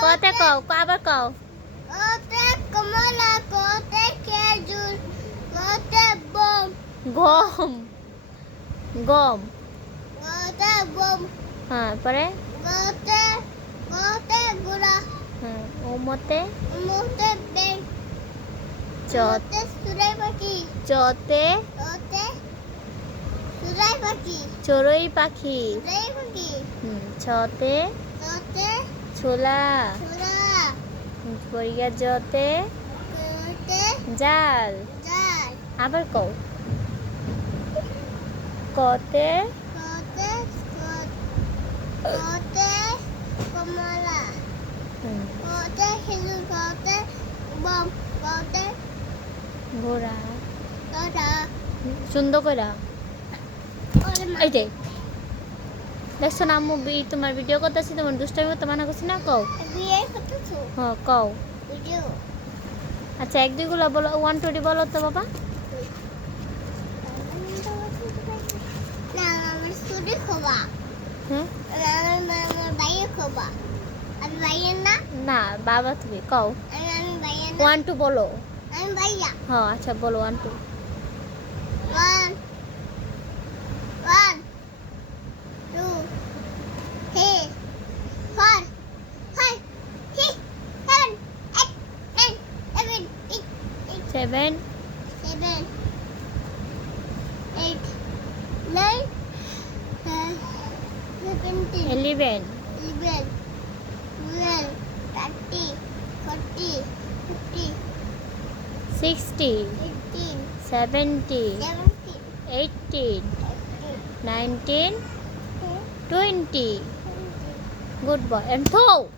কতে কও আবার কও। কতে কমলা কতে খেজুর কতে বম। গম গম। কতে বম। হ্যাঁ পরে? কতে কতে গুড়া। হ্যাঁ ওমতে মুতে? বেং চ। কতে সুরাই পাখি। চতে? কতে সুরাই পাখি। চড়ুই পাখি। সুরাই পাখি। ছতে কতে ছোলা। পরিয়া জতে। জাল। জাল। আবার কও। কতে। কতে কমলা। কতে খেজুর কতে বম কতে। ঘোড়া। কটা সুন্দর কইরা। ওরে এই যে। দেখছ না আম্মু তোমার ভিডিও করতেছি তোমার দুষ্টামি করতে মানা করছি না কও? হ্যাঁ কও। আচ্ছা এক দুইগুলো বলো ওয়ান টুটি বলো তো বাবা। না হ্যাঁ? বাবা তুমি কও। ওয়ান টু বলো। হ্যাঁ আচ্ছা বলো one two. Seven, eight, nine, ten, eleven, twelve, thirteen, fourteen, fifteen, sixteen, seventeen, eighteen, nineteen, twenty. Good boy, and throw.